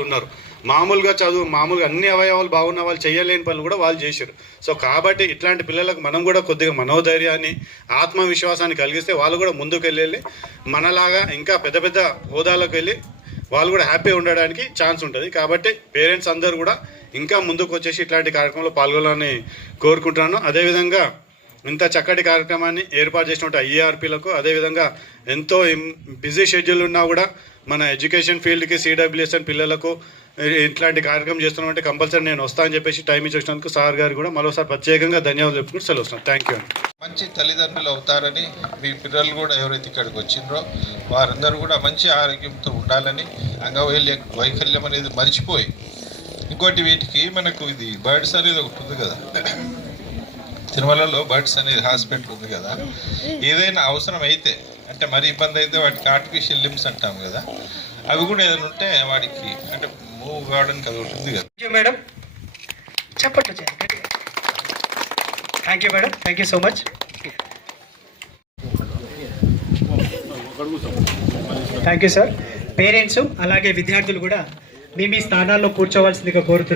ఉన్నారు. మామూలుగా మామూలుగా అన్ని అవయవాలు బాగున్న వాళ్ళు చేయలేని పనులు కూడా వాళ్ళు చేశారు. సో కాబట్టి ఇట్లాంటి పిల్లలకు మనం కూడా కొద్దిగా మనోధైర్యాన్ని ఆత్మవిశ్వాసాన్ని కలిగిస్తే వాళ్ళు కూడా ముందుకు వెళ్ళి మనలాగా ఇంకా పెద్ద పెద్ద హోదాలకు వెళ్ళి వాళ్ళు కూడా హ్యాపీగా ఉండడానికి ఛాన్స్ ఉంటుంది. కాబట్టి పేరెంట్స్ అందరూ కూడా ఇంకా ముందుకు వచ్చేసి ఇట్లాంటి కార్యక్రమంలో పాల్గొనాలని కోరుకుంటున్నాను. అదేవిధంగా ఇంత చక్కటి కార్యక్రమాన్ని ఏర్పాటు చేసినట్టు ఐఆర్పీలకు, అదేవిధంగా ఎంతో బిజీ షెడ్యూల్ ఉన్నా కూడా మన ఎడ్యుకేషన్ ఫీల్డ్కి సిడబ్ల్యూఎస్ఎన్ పిల్లలకు ఇట్లాంటి కార్యక్రమం చేస్తున్నామంటే కంపల్సరీ నేను వస్తా అని చెప్పేసి టైం ఇచ్చినందుకు సార్ గారు కూడా మరోసారి ప్రత్యేకంగా ధన్యవాదాలు చెప్పుకుంటూ సెలవు వస్తున్నాను. Thank you. మంచి తల్లిదండ్రులు అవుతారని, మీ పిల్లలు కూడా ఎవరైతే ఇక్కడికి వచ్చిండ్రో వారందరూ కూడా మంచి ఆరోగ్యంతో ఉండాలని, వైకల్యం అనేది మర్చిపోయి ఇంకోటి వీటికి మనకు ఇది బర్డ్స్ అనేది ఒకటి ఉంది కదా, తిరుమలలో బర్డ్స్ అనేది హాస్పిటల్ ఉంది కదా, ఏదైనా అవసరం అయితే అంటే మరి ఇబ్బంది అయితే వాటికి ఆర్టిఫిషియల్ లిమ్స్ అంటాం కదా, అవి కూడా ఏదైనా ఉంటే వాడికి అంటే మూవ్ కావడానికి అది ఉంటుంది కదా. మేడం చెప్పండి. Thank you madam, thank you so much. Thank you sir. Parents అలాగే విద్యార్థులు కూడా మీ స్థానాల్లో కూర్చోవలసిందిగా కోరుతున్నారు.